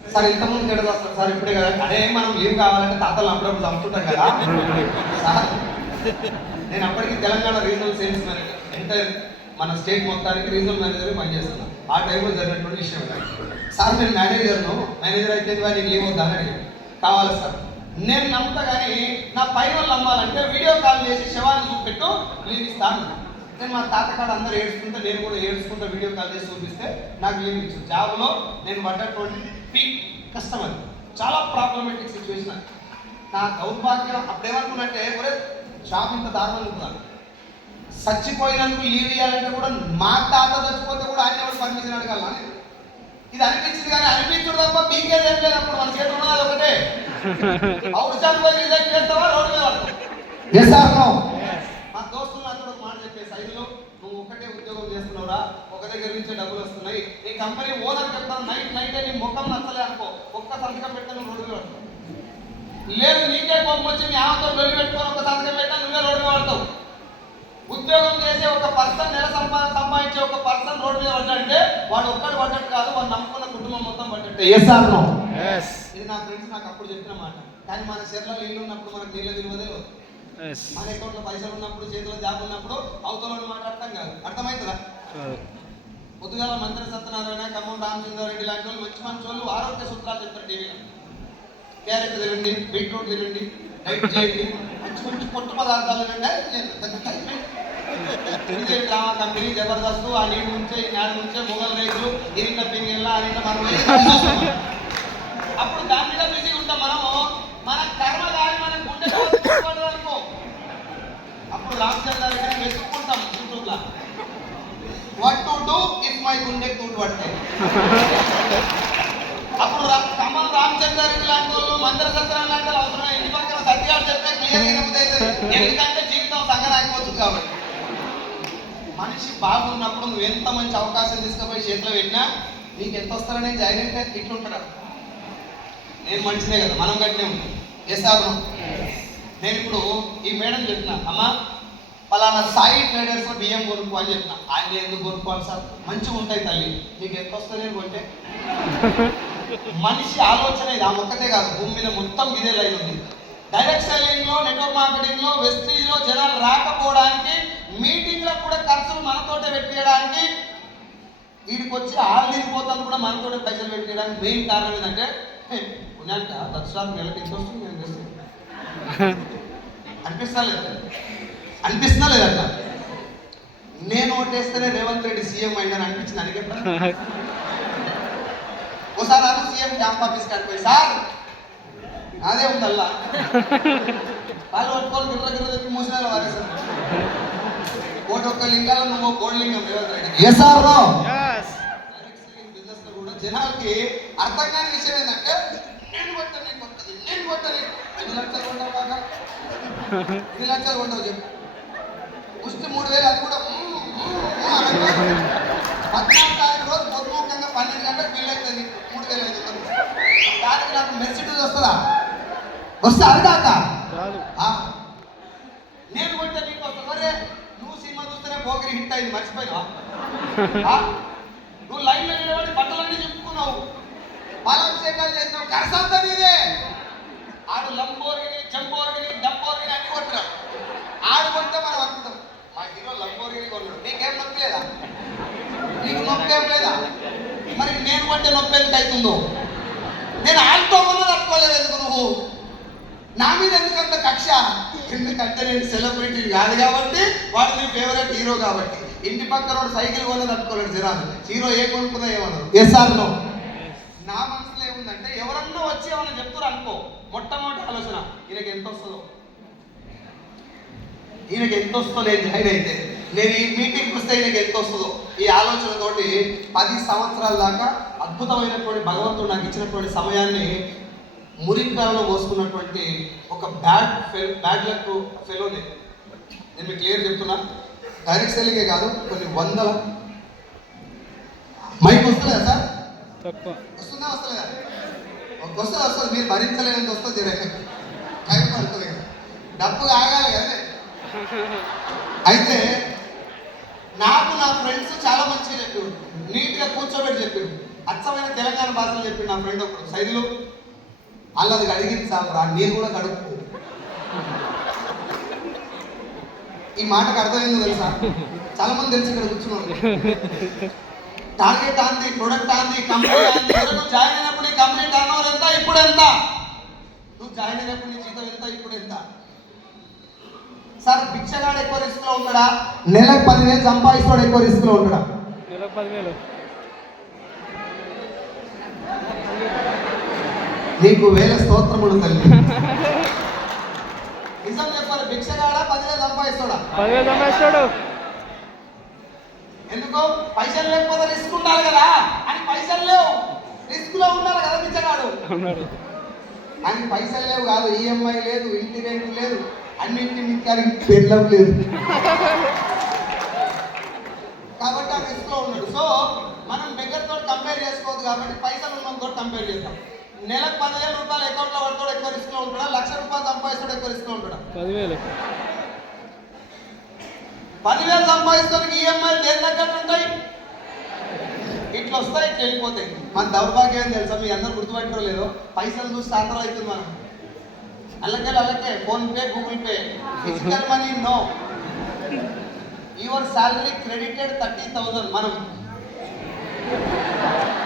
Sir ఇంతకుముందు ఎక్కడ వస్తారు సార్ ఇప్పుడే కదా అదే మనం లీవ్ కావాలంటే తాతలు అప్పుడప్పుడు చంపుతుంటాం కదా సార్ నేను అప్పటికి Telangana regional sales manager entire మన స్టేట్ మొత్తానికి రీజనల్ మేనేజర్ పనిచేస్తున్నాను. ఆ టైంలో జరిగినటువంటి విషయం సార్ నేను మేనేజర్ అయితే నీకు లీవ్ వద్దా అని అడిగాను. కావాలి సార్. నేను నమ్ముతా కానీ నా పైన వాళ్ళు నమ్మాలంటే వీడియో కాల్ చేసి శవాన్ని చూపెట్టు లీవ్ ఇస్తాను. నేను మా తాతకాడ అందరూ ఏడ్చుకుంటే నేను కూడా ఏడ్చుకుంటా వీడియో కాల్ చేసి చూపిస్తే నాకు లీవ్ ఇచ్చాను. జాబ్లో నేను పడ్డటువంటి పీక్ కస్టమర్ చాలా ప్రాబ్లమేటిక్ సిచ్యువేషన్. నా దౌర్భాగ్యం అప్పుడేమనుకున్నట్టే ఒరే షాప్ ఇంత దారుణం అనుకున్నాను. చచ్చిపోయినందుకు లీవ్ ఇవ్వాలంటే కూడా మా తాత చచ్చిపోతే కూడా ఆయన ఎవరు పర్మిషన్ అడగాల ఇది అనిపించింది. కానీ అనిపించడు తప్ప మీకేది ఏం లేనప్పుడు మన చేతులు ఉన్నది ఒకటే ఔషధాలు పోయి రిజైన్ చేస్తావా రోడ్డు మీద పడతావు. మా దోస్తులు నాతో ఒక మాట చెప్పే సైజులో నువ్వు ఒకటే ఉద్యోగం చేస్తున్నావురా, ఒక దగ్గర నుంచే డబ్బులు వస్తున్నాయి, నీ కంపెనీ ఓనర్ చెప్తాను నైట్ నీ ముఖం నచ్చలే అనుకో ఒక్క సంతకం పెట్టాను రోడ్డు మీద పడతావు. లేదు నీకే కోపం వచ్చి మీ ఆమెతో లొల్లి పెట్టుకొని ఒక సంతకం పెట్టా నువ్వే రోడ్డు మీద పడతావు. ఉద్యోగం చేసే ఒక పర్సన్ నెల సంపాదించే ఒక పర్సన్ రోడ్డు మీద పడ్డంటే వాడు ఒక్కడు పడ్డట్టు కాదు, వాడు నమ్ముకున్న కుటుంబం మొత్తం పడ్డట్టే. ఇది నా ఫ్రెండ్స్ నాకు అప్పుడు చెప్పిన మాట. కానీ మన చెర్లలో నీళ్ళు ఉన్నప్పుడు మనకు నీళ్ళ విలువ తెలియదు. మన అకౌంట్లో పైసలు ఉన్నప్పుడు చేతిలో జాబ్ ఉన్నప్పుడు అవతల మాట్లాడతాం కాదు. అర్థమవుతుందా? పొద్దుగాల మంత్రి సత్యనారాయణ ఖమ్మం రామచంద్రారెడ్డి లాంటి వాళ్ళు మంచి వాళ్ళు ఆరోగ్య సూత్రాలు చెప్తారు టీవీలో. క్యారెట్ తినండి, బీట్రూట్ తినండి, డైట్ చేయండి, మంచి పొట్టు పదార్థాలు తినండి. డ్రామా కంపెనీ జబర్దస్త్ ఆ నీటి నుంచే ఈ నాడు నుంచే మొగల్ రైతులు ఇరిన్న పింగిళ్ళ అరిన్న మనం అప్పుడు దాని మీద బిజీ ఉంటాం. మనము మన కర్మ కానీ మన గుండె అనుకో అప్పుడు రామచంద్రారెడ్డిని వెతుక్కుంటాం యూట్యూబ్ లో. What to do if my గుండె తూడు పట్టే. అప్పుడు ఖమ్మం రామచంద్రారెడ్డి లాంటి వాళ్ళు మందిర సత్యం లాంటి అవసరం ఇంటి పక్కన సత్యాలు చెప్తే క్లియర్ అవుతుంది. ఎందుకంటే జీవితం సంగతి అయిపోతుంది కాబట్టి. మనిషి బాగున్నప్పుడు నువ్వు ఎంత మంచి అవకాశం తీసుకుపోయి చేతిలో పెట్టినా నీకు ఎంత వస్తారని జాయిన్ అయితే ఇట్లుంటాడు. నేను మంచిదే కదా, మనం గట్టినే ఉంటాం. ఎస్ఆర్ నేను ఇప్పుడు ఈ మేడం చెప్పిన అమ్మా పలానా సాయి ట్రేడర్స్ బియ్యం కొనుక్కో అని చెప్పిన. ఆయన ఎందుకు కొనుక్కోవాలి సార్, మంచిగా ఉంటాయి తల్లి, నీకు ఎంత వస్తుంది కొంటే. మనిషి ఆలోచన ఇది ఆ ఒక్కటే కాదు, భూమి మీద మొత్తం ఇదే లైన్ ఉంది. డైరెక్ట్ సెల్లింగ్ లో, నెట్వర్క్ మార్కెటింగ్ లో, వెస్టీజ్ లో జనాలు రాకపోవడానికి, మీటింగ్ లో కూడా ఖర్చులు మనతోటే పెట్టేయడానికి, వీడికి వచ్చి ఆర్లీకి పోతాను కూడా మనతోటే పైసలు పెట్టేయడానికి మెయిన్ కారణం ఏంటంటే పుణ్యాక దక్షిణాలు నెలకి ఎంత వస్తుంది నేను చేస్తాను అనిపిస్తున్నా లేదట. నేను ఓటేస్తేనే రేవంత్ రెడ్డి సీఎం అయిందని అనిపించింది. అని చెప్పాను ఒకసారి అను సీఎం క్యాంప్ ఆఫీస్ కడిపోయి సార్ అదే ఉందల్లా వాళ్ళు పట్టుకోవాలి గిర్ర గిర్ర చెప్పి మూసినారు వారేసారు. కోటి ఒక్క లింగాలు నువ్వు కోడి లింగం రేవంత్ రెడ్డి. బిజినెస్ లో కూడా జనాలకి అర్థం కాని విషయం ఏంటంటే నేను కొట్టని 5 లక్షలు కొంటావు కాక 2 లక్షలు కొంటావు చెప్పు ముష్టి 3,000 అది కూడా 14వ తారీఖు రోజు పొద్దుముఖంగా 12 గంటలకు బిల్ అవుతుంది 3,500. దానికి నాకు మెర్సిడీస్ వస్తుందా? వస్తే అది కాక నేను కొట్టే నీకు వస్తా. మరే నువ్వు సినిమా చూస్తేనే పోగిరి హిట్ అయింది మర్చిపోయినా. నువ్వు లైన్ లో నిలబడి బట్టలన్నీ చెప్పుకున్నావు, పాలాభిషేకాలు చేసినావు, కరసంతా నీదే. ఆడు లంబోర్గిని, చెంబోర్గిని, డంబోర్గిని అన్ని కొట్టినావు. ఆడు కొంటే మనం అనుకుంటాం మా హీరో లంబోర్గిని కొన్నాడు. నీకేం నొప్పి లేదా? నీకు నొప్పి ఏం లేదా? మరి నేను కొంటే నొప్పి ఎందుకు అవుతుందో? నేను ఆడుతో ఉన్నది తట్టుకోలేదు ఎందుకు నువ్వు? నా మీద ఎందుకంత కక్ష? ఎందుకంటే నేను సెలబ్రిటీ కాదు కాబట్టి, వాడు నీ ఫేవరెట్ హీరో కాబట్టి. ఇంటి పక్కన వాడు సైకిల్ కొనే తట్టుకోలేడు జనాలు. హీరో ఏ కొనుక్కున్నా ఏమన్నారు? SR no. నా మనసులో ఏముందంటే ఎవరన్నా వచ్చి ఏమన్నా చెప్తారు అనుకో, మొట్టమొదటి ఆలోచన ఈయనకి ఎంత వస్తుందో నేను జాయిన్ అయితే, నేను ఈ మీటింగ్కి వస్తే ఈయనకి ఎంత వస్తుందో ఈ ఆలోచనతోటి 10 సంవత్సరాల దాకా అద్భుతమైనటువంటి భగవంతుడు నాకు ఇచ్చినటువంటి సమయాన్ని మురికాలలో పోసుకున్నటువంటి ఒక బ్యాడ్ లక్ ఫెలోనే. నేను మీకు క్లియర్ చెప్తున్నా, డైరెక్ట్ సెల్లింగే కాదు కొన్ని వందల మైక్ వస్తలేదా సార్? వస్తుందా వస్తలేదా? వస్తుంది మీరు భరించలేనంత వస్తుంది. టైం పడుతుంది కదా, డబ్బు ఆగాలి కదా. అయితే నాకు నా ఫ్రెండ్స్ చాలా మంచిగా చెప్పారు, నీట్గా కూర్చోబెట్టి చెప్పారు. అచ్చమైన తెలంగాణ భాషలో చెప్పి నా ఫ్రెండ్ ఒకడు సైదులు అల్లది అడిగింది సార్ నేను కూడా కడుపు. ఈ మాటకు అర్థమైందో తెలుసా? చాలా మంది తెలిసి ఇక్కడ కూర్చున్నారు. టార్గెట్ ఆంది, ప్రొడక్ట్ ఆంది, కంపెనీ ఆంది. నువ్వు జాయిన్ అయినప్పుడు ఈ కంపెనీ టర్న్ ఓవర్ ఎంత, ఇప్పుడు ఎంత? నువ్వు జాయిన్ అయినప్పుడు నీ జీతం ఎంత, ఇప్పుడు ఎంత? సార్ భిక్షగాడు ఎక్కువ రిస్క్ లో ఉంటాడా, నెలకు 10,000 సంపాదిస్తాడు ఎక్కువ రిస్క్ లో ఉంటాడా? నెలకు 10,000. నీకు వేల స్తోత్రములు తల్లి. నిజం చెప్పాలి, భిక్షగాడ 10,000 సంపాదిస్తాడా? 10,000 సంపాదిస్తాడు. ఎందుకు? పైసలు లేకపోతే రిస్క్ ఉండాలి కదా అని. పైసలు లేవు, రిస్క్ లో ఉండాలి కదా భిక్షగాడు. అని పైసలు లేవు కాదు, ఈఎంఐ లేదు, ఇంటి రెంట్ లేదు, అన్నింటి మిక్కానికి పెళ్ళం లేదు, కాబట్టి ఆ రిస్క్ లో ఉన్నాడు. సో మనం బెగ్గర్ తోటి కంపేర్ చేసుకోవద్దు కాబట్టి పైసలు ఉన్నంతో కంపేర్ చేస్తాం. నెలకు 10,000 రూపాయలు అకౌంట్ లో పడతాడు ఎక్కువ రిస్క్ లో ఉంటాడా, 1,00,000 రూపాయలు సంపాదిస్తాడు ఎక్కువ రిస్క్ లో ఉంటాడా? 10,000. 10,000 సంపాదిస్తానికి ఈఎంఐ దేని తగ్గట్టు ఉంటాయి, ఇట్లా వస్తాయి, ఇట్లా వెళ్ళిపోతాయి. మన దౌర్భాగ్యం ఏం తెలుసా, మీ అందరు గుర్తుపెట్టడం లేదు, పైసలు చూసి సాంతరం అవుతుంది మనం. అల్లకే PhonePe, Google Pay, physical money no. Your salary credited 30,000. మనం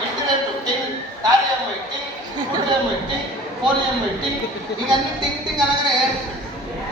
ఇంటి రెంట్ టింగ్, కార్ ఈఎంఐ టింగ్, ఫుడ్ ఈఎంఐ టింగ్, ఫోన్ ఈఎంఐ టింగ్, ఇవన్నీ టింగ్ టింగ్ అనగానే